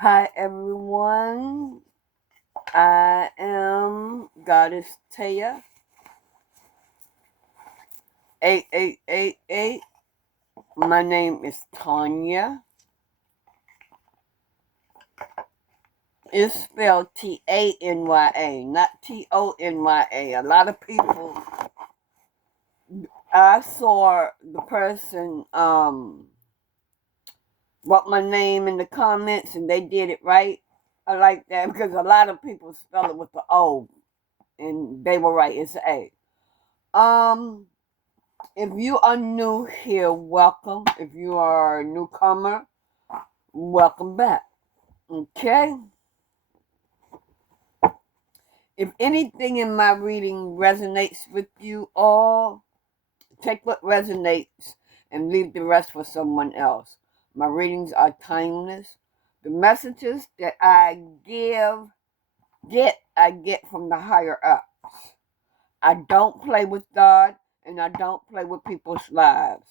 Hi everyone, I am Goddess Taya 8888. My name is Tanya. It's spelled Tanya, not Tony. A lot of people, I saw the person wrote my name in the comments and they did it right. I like that because a lot of people spell it with the O and they were right. It's A. If you are new here, welcome. If you are a newcomer, welcome back. Okay? If anything in my reading resonates with you all, take what resonates and leave the rest for someone else. My readings are timeless. The messages that I get from the higher ups. I don't play with God and I don't play with people's lives.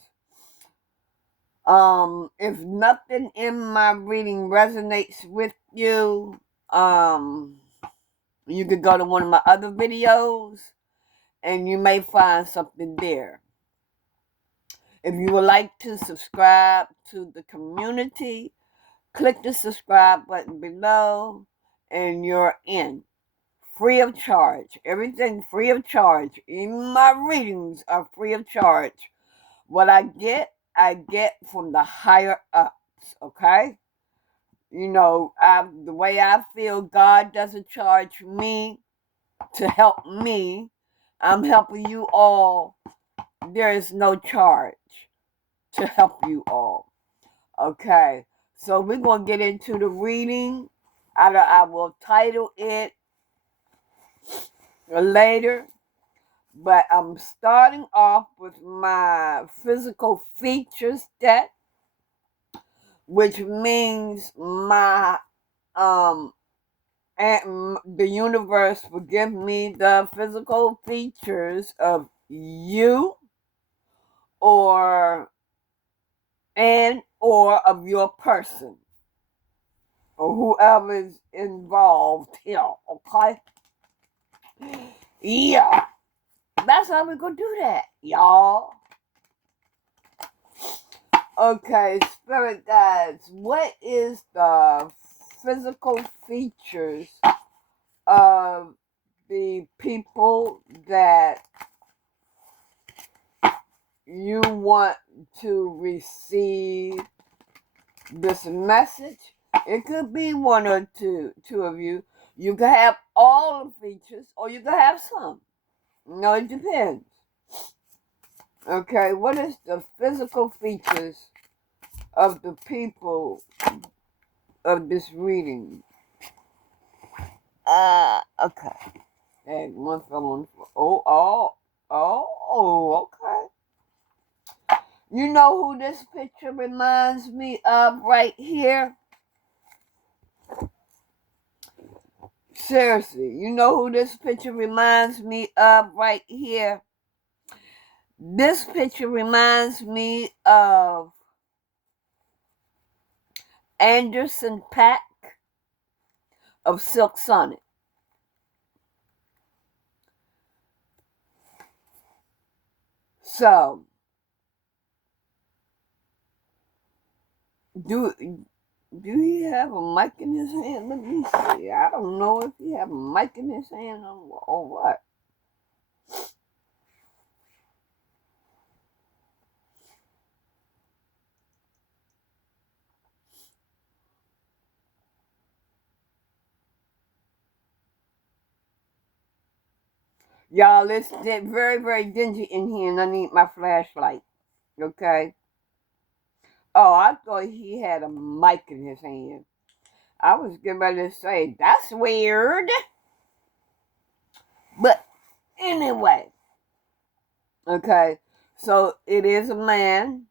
If nothing in my reading resonates with you, you could go to one of my other videos and you may find something there. If you would like to subscribe to the community, click the subscribe button below and you're in. Free of charge. Everything free of charge. Even my readings are free of charge. What I get from the higher ups, okay? You know, the way I feel, God doesn't charge me to help me. I'm helping you all. There is no charge to help you all. Okay, so we're going to get into the reading. I will title it later, but I'm starting off with my physical features deck, which means my and the universe will give me the physical features of you or of your person or whoever is involved here, okay? Yeah, that's how we're gonna do that, y'all. Okay, spirit guides, what is the physical features of the people that you want to receive this message? It could be one or two of you. You could have all the features or you could have some. No, it depends. Okay, what is the physical features of the people of this reading? Okay. And one from one. Okay. You know who this picture reminds me of right here? Seriously, you know who this picture reminds me of right here? This picture reminds me of Anderson .Paak of Silk Sonic. So, do he have a mic in his hand? Let me see. I don't know if he have a mic in his hand or what. Y'all, it's very, very dingy in here and I need my flashlight. Okay? Oh, I thought he had a mic in his hand. I was getting ready to say, that's weird. But anyway, okay, so it is a man,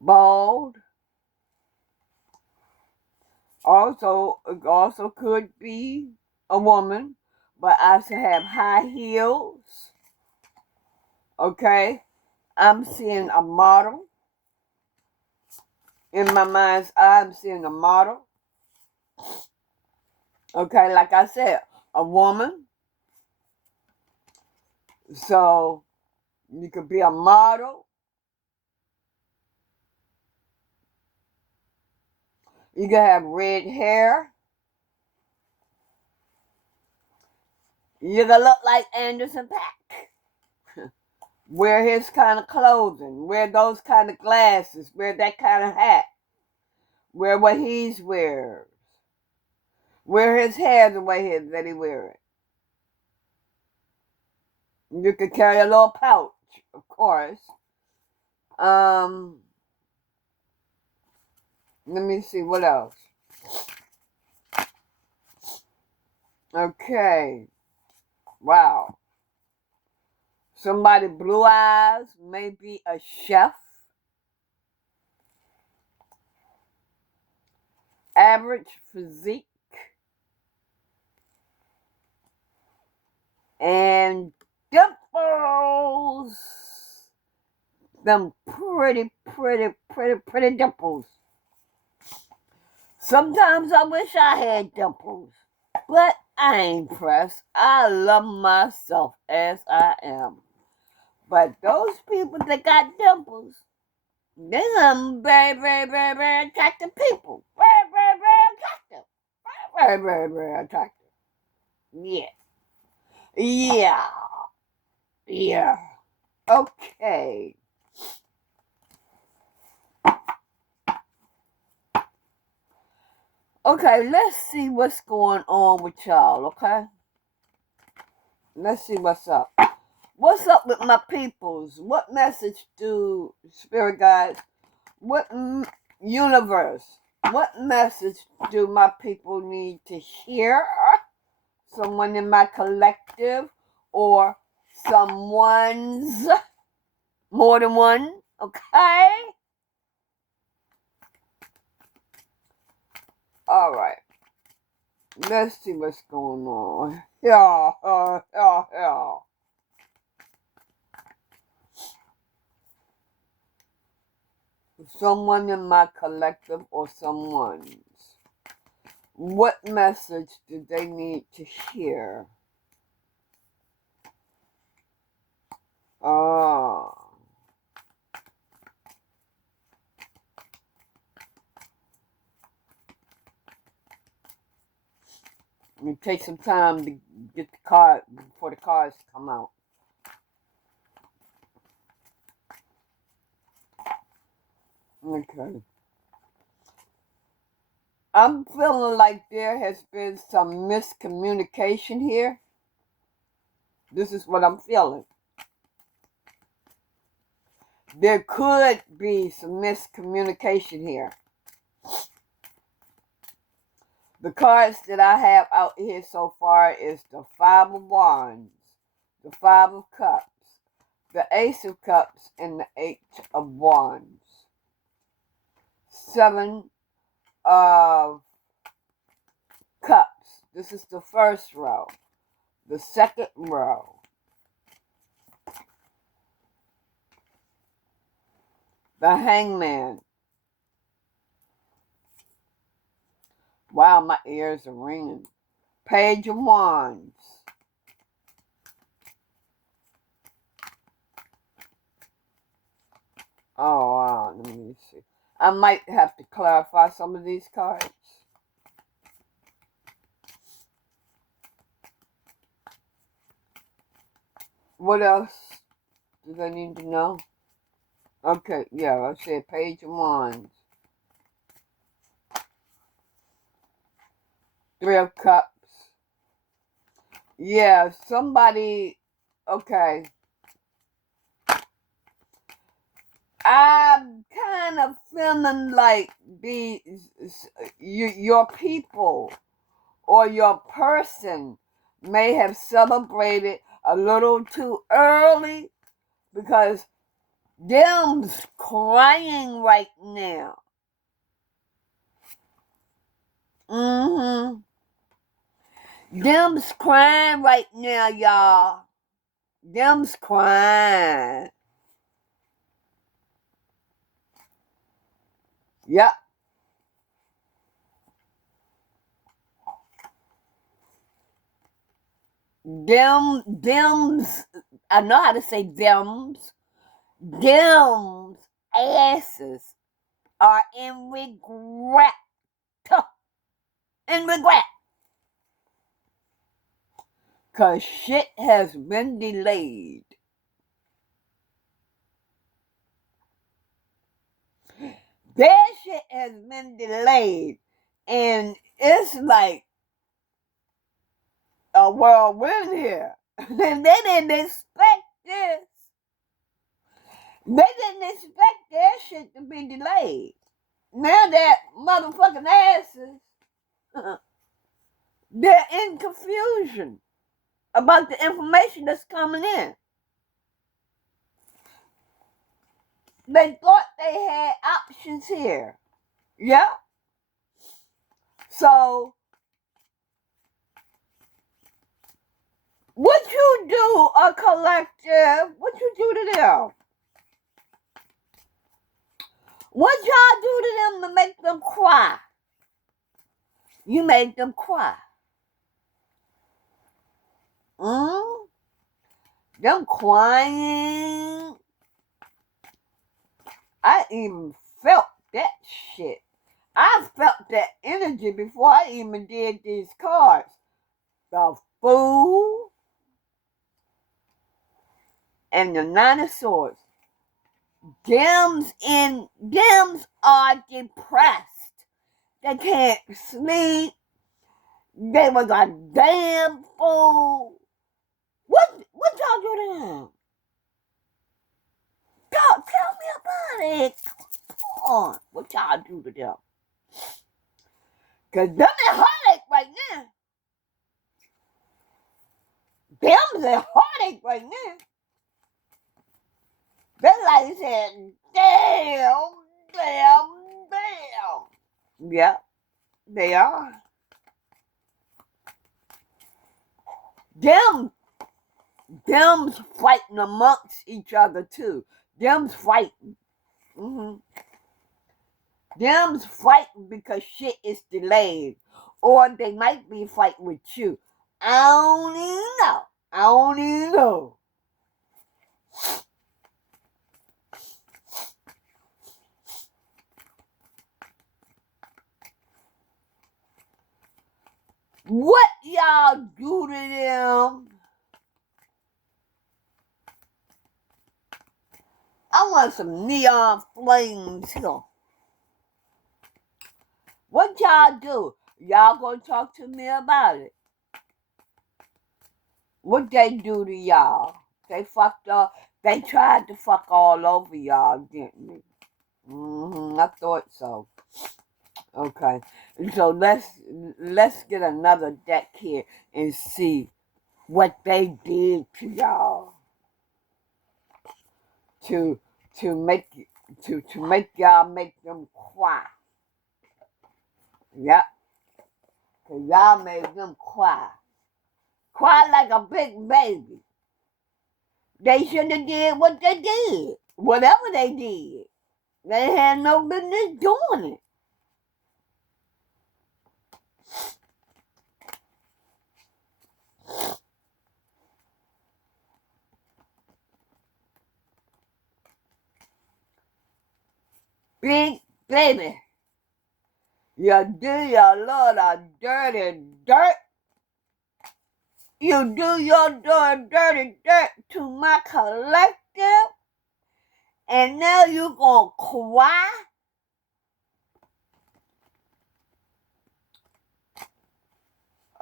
bald. It also could be a woman, but I should have high heels. Okay, I'm seeing a model. In my mind's eye, I'm seeing a model. Okay, like I said, a woman. So you could be a model. You could have red hair. You could look like Anderson Paak. Wear his kind of clothing. Wear those kind of glasses. Wear that kind of hat. Wear what he's wears. Wear his hair the way that he wears it. You could carry a little pouch, of course. Let me see, what else? Okay. Wow. Somebody blue eyes, maybe a chef. Average physique. And dimples. Them pretty dimples. Sometimes I wish I had dimples. But I ain't pressed. I love myself as I am. But those people that got dimples, they some very attractive people. Very attractive. Very attractive. Yeah. Yeah. Yeah. Okay. Okay, let's see what's going on with y'all, okay? Let's see what's up. What's up with my peoples? What message do spirit guides, what universe, what message do my people need to hear? Someone in my collective or someone's, more than one, okay? All right. Let's see what's going on. Yeah. Someone in my collective or someone's. What message do they need to hear? Oh. It takes some time to get the card before the cards come out. Okay. I'm feeling like there has been some miscommunication here. This is what I'm feeling. There could be some miscommunication here. The cards that I have out here so far is the Five of Wands, the Five of Cups, the Ace of Cups, and the Eight of Wands. Seven of Cups. This is the first row. The second row. The Hangman. Wow, my ears are ringing. Page of Wands. Oh, wow, let me see. I might have to clarify some of these cards. What else do they need to know? Okay, yeah, I said Page of Wands. Three of Cups. Yeah, somebody, okay. I'm kind of feeling like your people or your person may have celebrated a little too early because them's crying right now. Them's crying right now, y'all. Them's crying. Yep. Them's, I know how to say them's asses are in regret. In regret. Because shit has been delayed. That shit has been delayed. And it's like a whirlwind here. And they didn't expect this. They didn't expect that shit to be delayed. Now that motherfucking asses, they're in confusion about the information that's coming in. They thought they had options here. Yeah. So, what you do, a collective, what you do to them? What y'all do to them to make them cry? You made them cry. Them crying. I even felt that shit. I felt that energy before I even did these cards. The Fool and the Nine of Swords. Dems are depressed. They can't sleep. They was a damn fool. What y'all do to them? Tell me about it. Come on. What y'all do to them? Cause them is heartache right now. Them's a heartache right now. They like saying, damn. Yeah, they are. Them's fighting amongst each other too. Them's fighting. Them's fighting because shit is delayed. Or they might be fighting with you. I don't even know. What y'all do to them? I want some neon flames here. What y'all do? Y'all gonna talk to me about it. What they do to y'all? They fucked up. They tried to fuck all over y'all, didn't they? I thought so. Okay. So let's get another deck here and see what they did to y'all to make y'all make them cry. Yep. Cause y'all made them cry. Cry like a big baby. They shouldn't have did what they did. Whatever they did. They had no business doing it. Big baby. You do your lot of dirty dirt. You do your dirty dirt to my collective. And now you gonna cry?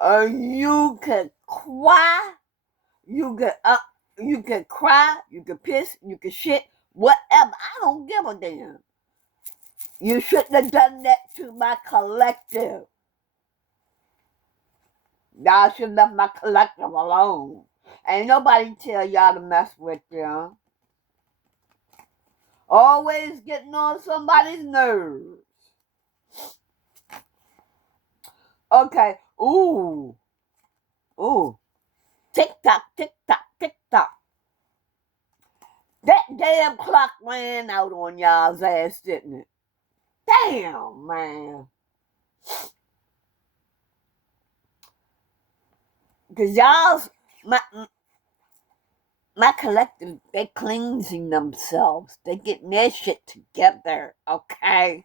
You can cry. You can cry. You can piss. You can shit. Whatever. I don't give a damn. You shouldn't have done that to my collective. Y'all should have left my collective alone. Ain't nobody tell y'all to mess with them. Always getting on somebody's nerves. Okay. Ooh. Tick tock, tick tock, tick tock. That damn clock ran out on y'all's ass, didn't it? damn, man. Because my collective, they cleansing themselves. They getting their shit together, okay?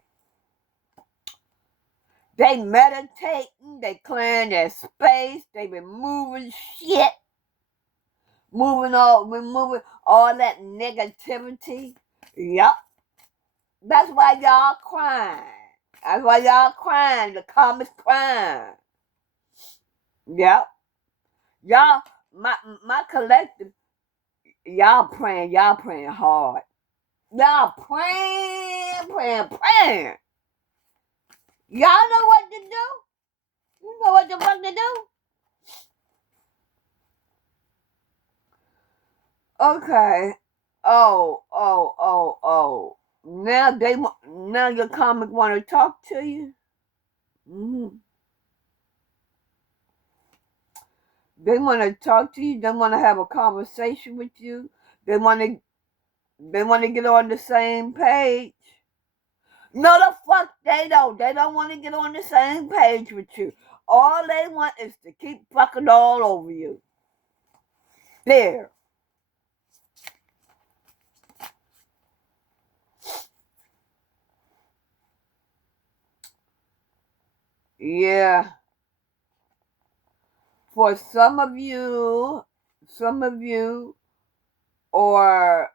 They meditating, they clearing their space, they removing shit, removing all that negativity. Yup. That's why y'all crying. That's why y'all crying. The comments crying. Yep. Y'all, my collective, y'all praying hard. Y'all praying. Y'all know what to do. You know what the fuck to do. Okay. Oh. Now your comic want to talk to you. Mm-hmm. They want to talk to you. They want to have a conversation with you. They want to get on the same page. No, the fuck they don't. They don't want to get on the same page with you. All they want is to keep fucking all over you. There. Yeah. For some of you, or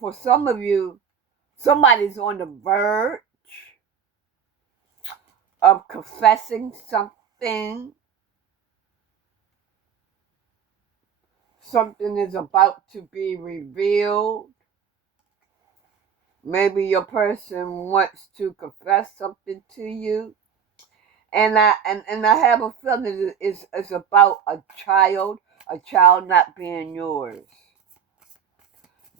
for some of you, somebody's on the verge of confessing something. Something is about to be revealed. Maybe your person wants to confess something to you. And I have a feeling it's about a child not being yours.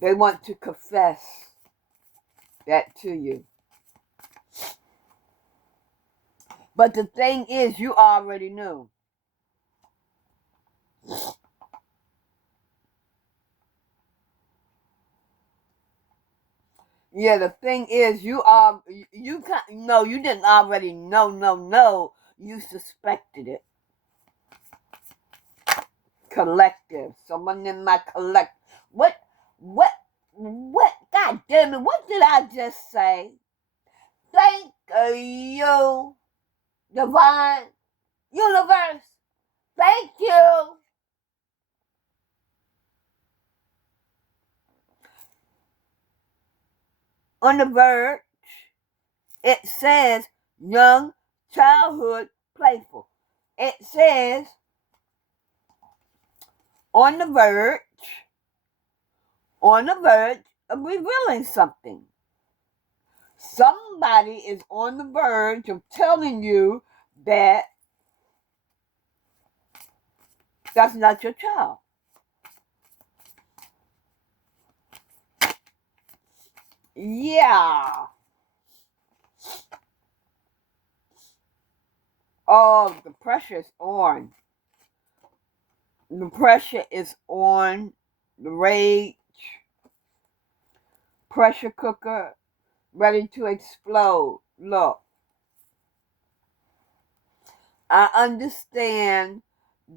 They want to confess that to you. But the thing is, you already knew. Yeah, the thing is, you didn't already know. No, you suspected it. Collective. Someone in my What? God damn it! What did I just say? Thank you, divine universe. Thank you. On the verge, it says young, childhood, playful. It says on the verge of revealing something. Somebody is on the verge of telling you that that's not your child. Yeah. Oh, the pressure is on. The pressure is on. The rage. Pressure cooker ready to explode. Look, I understand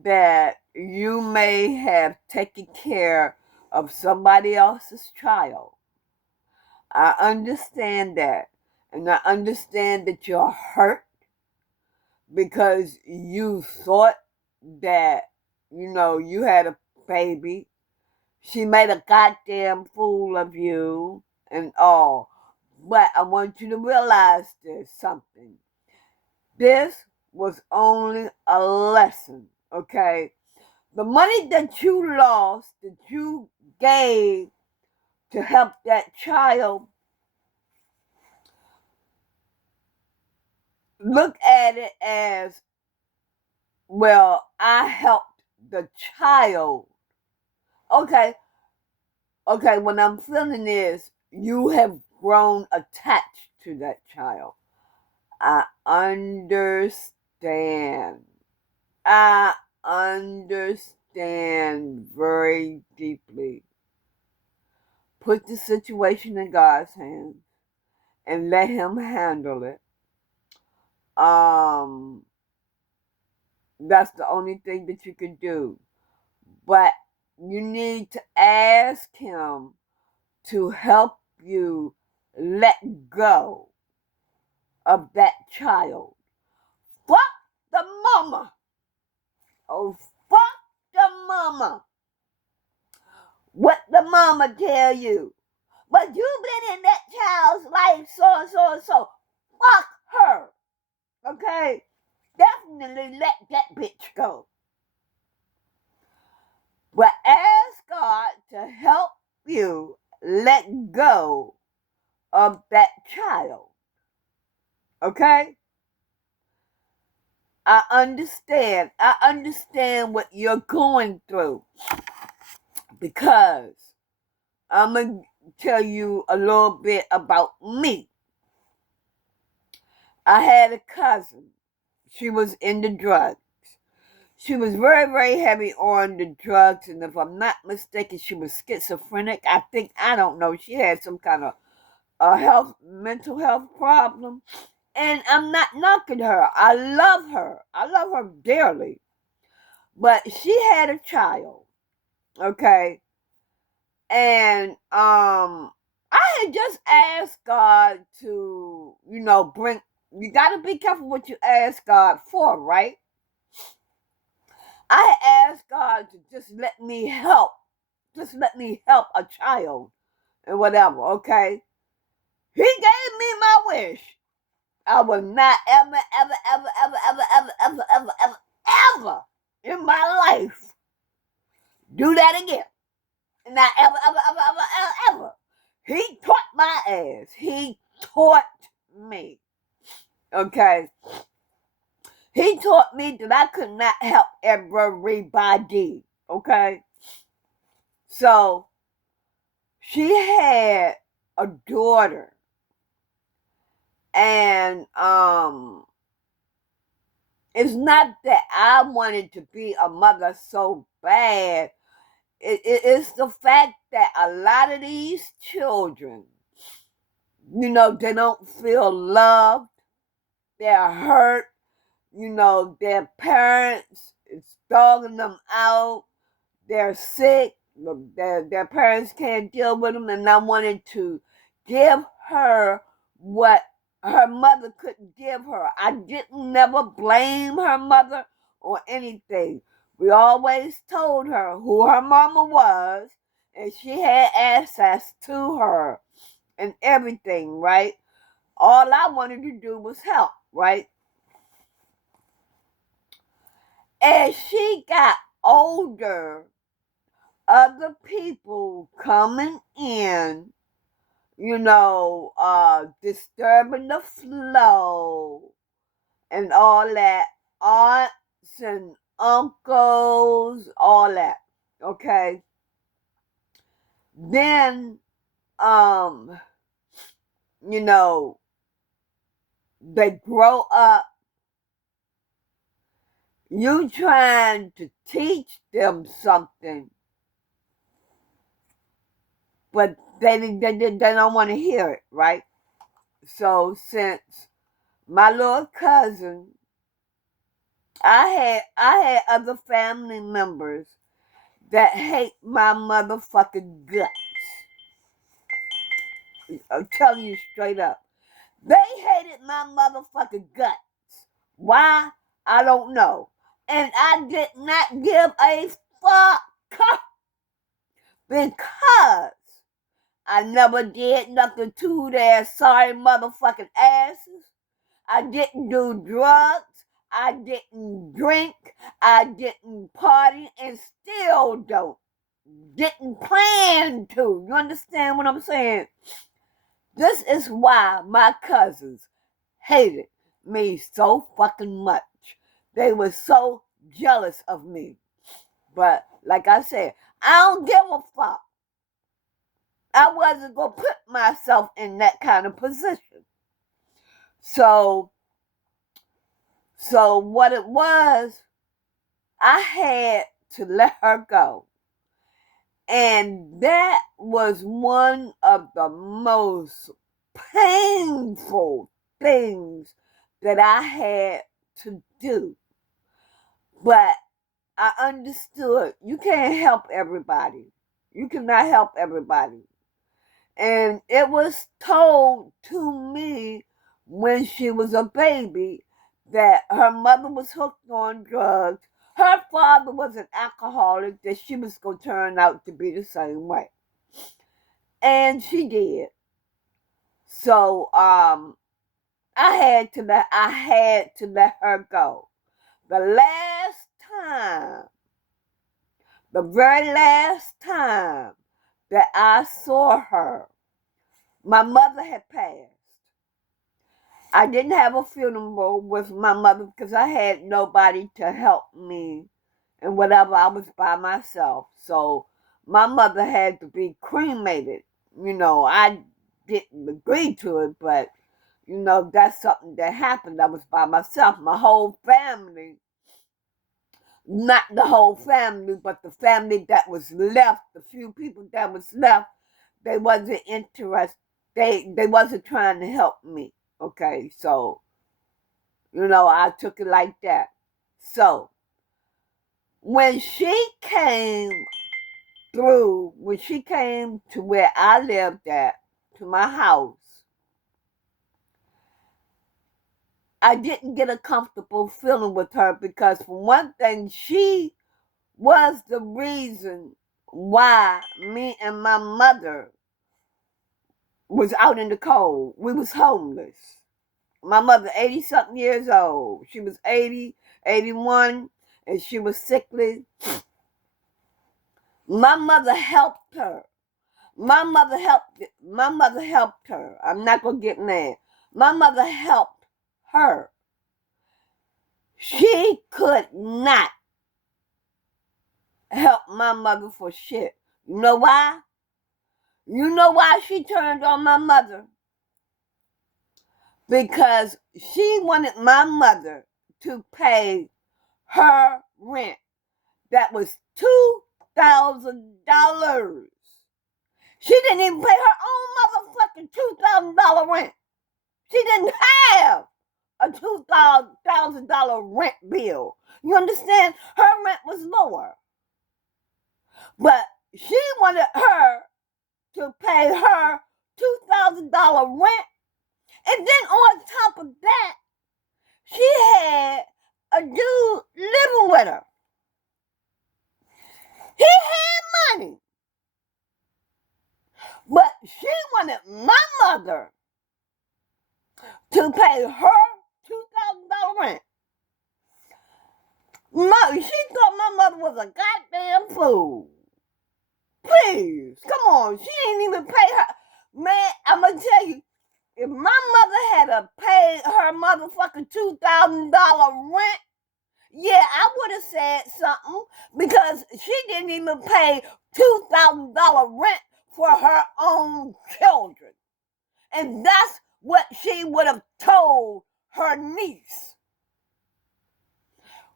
that you may have taken care of somebody else's child. I understand that. And I understand that you're hurt because you thought that, you had a baby. She made a goddamn fool of you and all. But I want you to realize there's something. This was only a lesson, okay? The money that you lost, that you gave to help that child, look at it as, well, I helped the child. Okay, what I'm feeling is you have grown attached to that child. I understand. I understand very deeply. Put the situation in God's hands and let him handle it. Um, that's the only thing that you can do. But you need to ask him to help you let go of that child. Fuck the mama. Oh, fuck the mama. What the mama tell you? But you've been in that child's life so and so and so. Fuck her. Okay? Definitely let that bitch go. But ask God to help you let go of that child. Okay? I understand. I understand what you're going through. Because I'm going to tell you a little bit about me. I had a cousin. She was in the drugs. She was very, very heavy on the drugs. And if I'm not mistaken, she was schizophrenic. I don't know. She had some kind of mental health problem. And I'm not knocking her. I love her. I love her dearly. But she had a child. Okay. And I had just asked God to, bring, you got to be careful what you ask God for, right? I had asked God to just let me help a child and whatever, okay? He gave me my wish. I will not ever, ever, ever, ever, ever, ever, ever, ever, ever, ever in my life do that again. Not ever, ever, ever, ever, ever, ever. He taught my ass. He taught me. Okay. He taught me that I could not help everybody. Okay. So she had a daughter. And it's not that I wanted to be a mother so bad. It's the fact that a lot of these children, they don't feel loved. They're hurt. Their parents is dogging them out. They're sick. Their parents can't deal with them. And I wanted to give her what her mother couldn't give her. I didn't never blame her mother or anything. We always told her who her mama was, and she had access to her and everything, right? All I wanted to do was help, right? As she got older, other people coming in, disturbing the flow and all that, aunts and uncles, all that, okay? Then, they grow up, you trying to teach them something, but they don't want to hear it, right? So since my little cousin, I had other family members that hate my motherfucking guts. I'm telling you straight up. They hated my motherfucking guts. Why? I don't know. And I did not give a fuck because I never did nothing to their sorry motherfucking asses. I didn't do drugs. I didn't drink. I didn't party and still don't. Didn't plan to. You understand what I'm saying? This is why my cousins hated me so fucking much. They were so jealous of me. But like I said, I don't give a fuck. I wasn't going to put myself in that kind of position. So what it was, I had to let her go. And that was one of the most painful things that I had to do. But I understood you can't help everybody. You cannot help everybody. And it was told to me when she was a baby that her mother was hooked on drugs. Her father was an alcoholic, that she was going to turn out to be the same way. And she did. So I had to let her go. The very last time that I saw her, my mother had passed. I didn't have a funeral with my mother because I had nobody to help me and whatever. I was by myself. So my mother had to be cremated. I didn't agree to it, but that's something that happened. I was by myself. My whole family, not the whole family, but the family that was left, the few people that was left, they wasn't interested. They wasn't trying to help me. Okay, so I took it like that. So when she came when she came to where I lived at, to my house, I didn't get a comfortable feeling with her because, for one thing, she was the reason why me and my mother was out in the cold. We was homeless. My mother, 80-something years old. She was 80, 81, and she was sickly. My mother helped her. My mother helped her. I'm not going to get mad. My mother helped her. She could not help my mother for shit. You know why? You know why she turned on my mother? Because she wanted my mother to pay her rent. That was $2,000. She didn't even pay her own motherfucking $2,000 rent. She didn't have a $2,000 rent bill. You understand? Her rent was lower. But she wanted her to pay her $2,000 rent. And then on top of that, she had a dude living with her. He had money. But she wanted my mother to pay her $2,000 rent. She thought my mother was a goddamn fool. Please, come on. She ain't even pay her. Man, I'm going to tell you, if my mother had to pay her motherfucking $2,000 rent, yeah, I would have said something, because she didn't even pay $2,000 rent for her own children. And that's what she would have told her niece.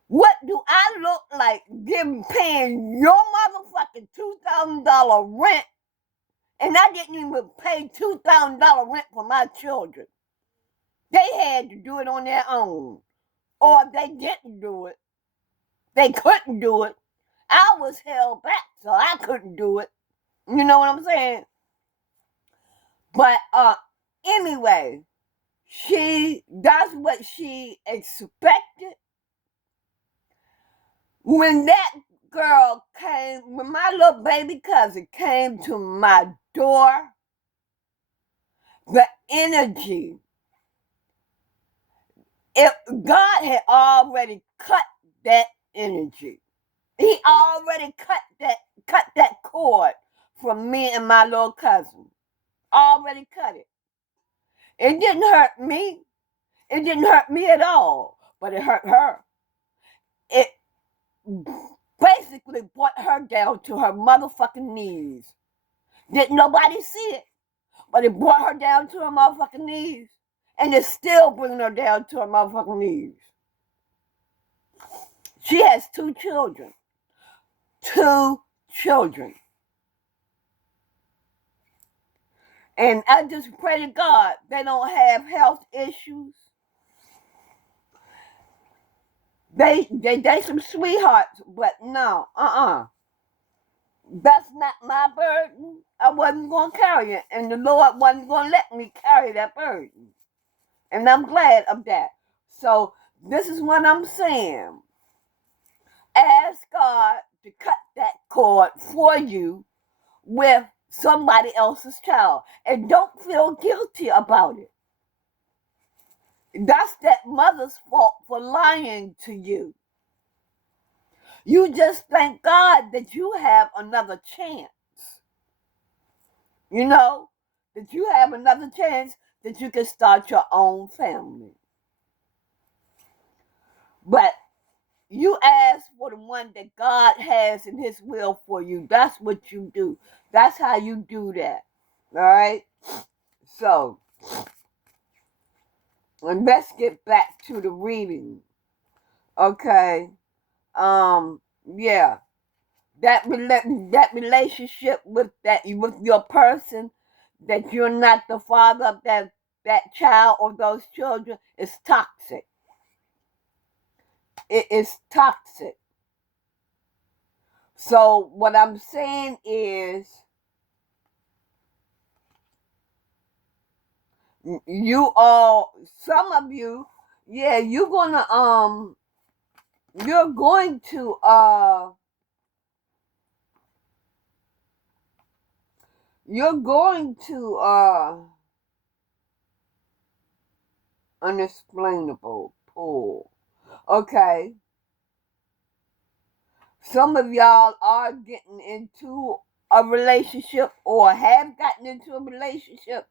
What do I look like paying your motherfucking $2,000 rent, and I didn't even pay $2,000 rent for my children? They had to do it on their own. Or if they didn't do it, they couldn't do it. I was held back, so I couldn't do it. You know what I'm saying? But anyway, that's what she expected. When that girl came, when my little baby cousin came to my door, the energy, God had already cut that energy. He already cut that cord from me and my little cousin. Already cut it. It didn't hurt me. It didn't hurt me at all, but it hurt her. It basically brought her down to her motherfucking knees. Didn't nobody see it, but it brought her down to her motherfucking knees. And it's still bringing her down to her motherfucking knees. She has 2 children. 2 children. And I just pray to God they don't have health issues. They some sweethearts, but no, That's not my burden. I wasn't going to carry it, and the Lord wasn't going to let me carry that burden. And I'm glad of that. So this is what I'm saying. Ask God to cut that cord for you with somebody else's child. And don't feel guilty about it. That's that mother's fault for lying to you. You just thank God that you have another chance. You know, that you have another chance that you can start your own family. But you ask for the one that God has in his will for you. That's what you do. That's how you do that. All right? So, and let's get back to the reading. Okay? Yeah. That relationship with your person, that you're not the father of that child or those children, is toxic. It is toxic. So what I'm saying is, you all, some of you, yeah, you're going to unexplainable pull. Okay. Some of y'all are getting into a relationship or have gotten into a relationship.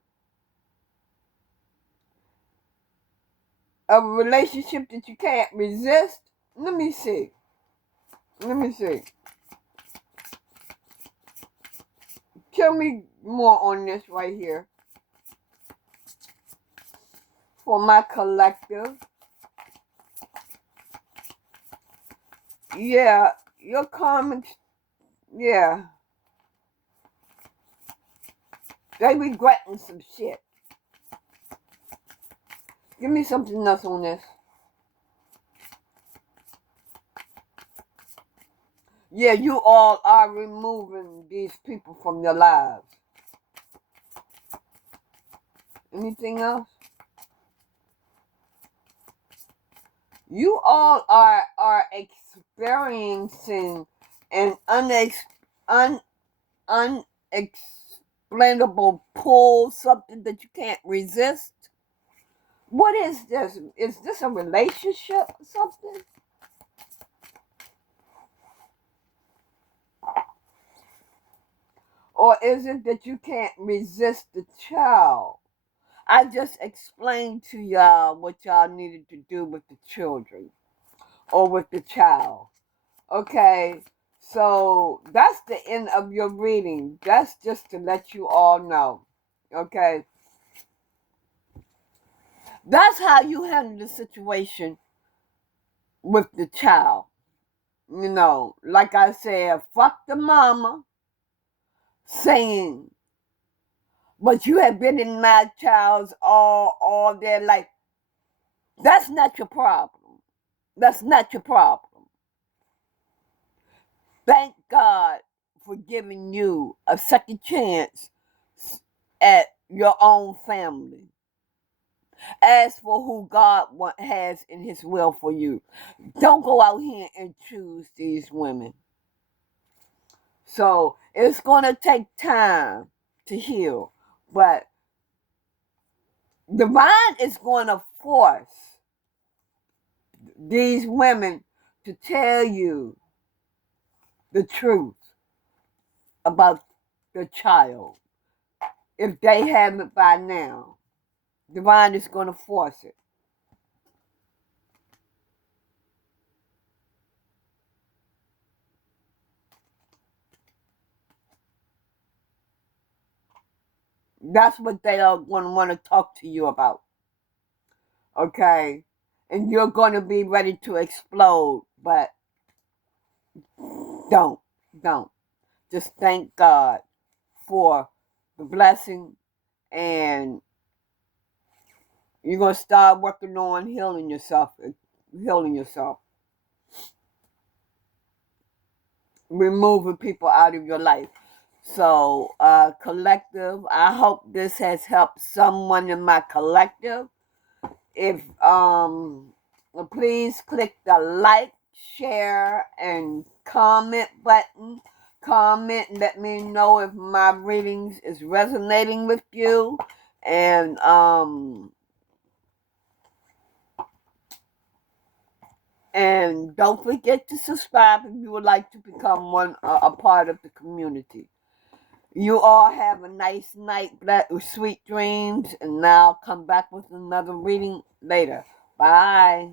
A relationship that you can't resist. Let me see. Tell me more on this right here. For my collective. Yeah, your comments, yeah. They regretting some shit. Give me something else on this. Yeah, you all are removing these people from your lives. Anything else? You all are experiencing an unexplainable pull, something that you can't resist. What is this? Is this a relationship or something? Or is it that you can't resist the child? I just explained to y'all what y'all needed to do with the children or with the child. Okay, so that's the end of your reading. That's just to let you all know. Okay, that's how you handle the situation with the child. You know, like I said, fuck the mama saying, but you have been in my child's all their life. That's not your problem. That's not your problem. Thank God for giving you a second chance at your own family. As for who God has in his will for you, don't go out here and choose these women. So it's going to take time to heal, but divine is going to force these women to tell you the truth about the child. If they haven't by now, divine is going to force it. That's what they are going to want to talk to you about. Okay? And you're going to be ready to explode, but don't. Just thank God for the blessing and you're going to start working on healing yourself, removing people out of your life. So, collective, I hope this has helped someone in my collective. If please click the like, share, and comment button. Comment, let me know if my readings is resonating with you, and don't forget to subscribe if you would like to become a part of the community. You all have a nice night, sweet dreams, and now come back with another reading later. Bye.